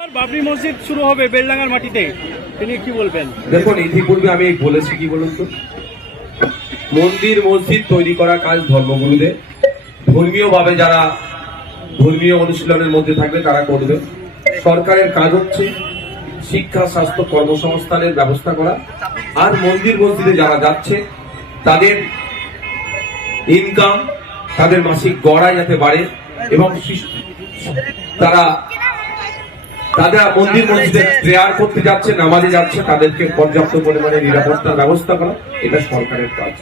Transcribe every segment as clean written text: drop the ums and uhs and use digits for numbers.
বাবরি মসজিদ শুরু হবে বেলডাঙ্গার মাটিতে, তিনি কি বলবেন? দেখুন, ইতিপূর্বে আমি বলেছি, কি বলুন তো, মন্দির মসজিদ তৈরি করার কাজ ধর্মগুরুদের, ধর্মীয় ভাবে যারা ধর্মীয় অনুশীলনের মধ্যে থাকবে তারা করবে। সরকারের কাজ হচ্ছে শিক্ষা, স্বাস্থ্য, কর্মসংস্থানের ব্যবস্থা করা। আর মন্দির মসজিদে যারা যাচ্ছে তাদের ইনকাম, তাদের মাসিক গড়াই যাতে বাড়ে এবং তারা মন্দির মসজিদে প্রেয়ার করতে যাচ্ছে, নামাজে যাচ্ছে, তাদেরকে পর্যাপ্ত পরিমাণে নিরাপত্তার ব্যবস্থা করা, এটা সরকারের কাজ।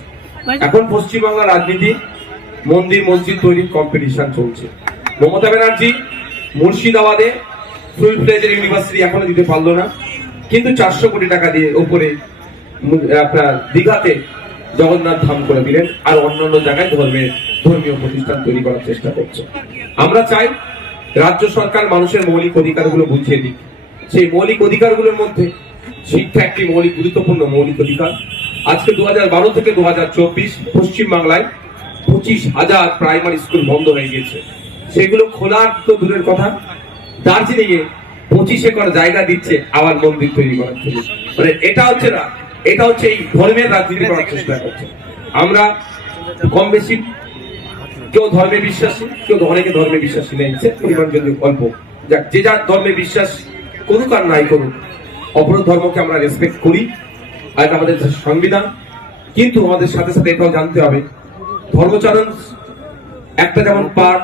এখন পশ্চিমবাংলার রাজনীতি মন্দির মসজিদ তৈরির কম্পিটিশন চলছে। মমতা ব্যানার্জি মুর্শিদাবাদে ফুল ফ্লেজের ইউনিভার্সিটি এখনো দিতে পারলো না, কিন্তু 400 কোটি টাকা দিয়ে উপরে আপনার দীঘাতে জগন্নাথ ধাম করে দিলেন, আর অন্যান্য জায়গায় ধর্মীয় প্রতিষ্ঠান তৈরি করার চেষ্টা করছে। আমরা চাই রাজ্য সরকার মানুষের মৌলিক অধিকারগুলো বুঝিয়ে দিক। সেই মৌলিক অধিকারগুলোর মধ্যে শিক্ষা একটি গুরুত্বপূর্ণ মৌলিক অধিকার। আজকে 2012 থেকে 2024 পশ্চিমবাংলায় 25,000 প্রাইমারি স্কুল বন্ধ হয়ে গেছে। সেগুলো খোলার তো দূরের কথা, দার্জিলিং এ 25 একর জায়গা দিচ্ছে আবার মন্দির তৈরি করার জন্য। মানে এটা হচ্ছে এই ধর্মের রাজনীতি করার চেষ্টা করছে। আমরা কম বেশি কেউ ধর্মে বিশ্বাসী, কেউ অনেকে ধর্মে বিশ্বাসী নেই, সে পরিমাণ যদি অল্প, যে যার ধর্মে বিশ্বাস করুক আর নাই করুক, অপর ধর্মকে আমরা রেসপেক্ট করি, আর আমাদের সংবিধান। কিন্তু আমাদের সাথে সাথে এটাও জানতে হবে, ধর্মচারণ একটা যেমন পাঠ,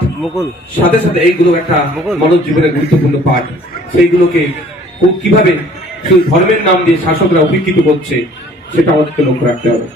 সাথে সাথে এইগুলো একটা মানব জীবনের গুরুত্বপূর্ণ পাঠ। সেইগুলোকে কিভাবে শুধু ধর্মের নাম দিয়ে শাসকরা উপেক্ষিত করছে, সেটা আমাদেরকে লক্ষ্য রাখতে হবে।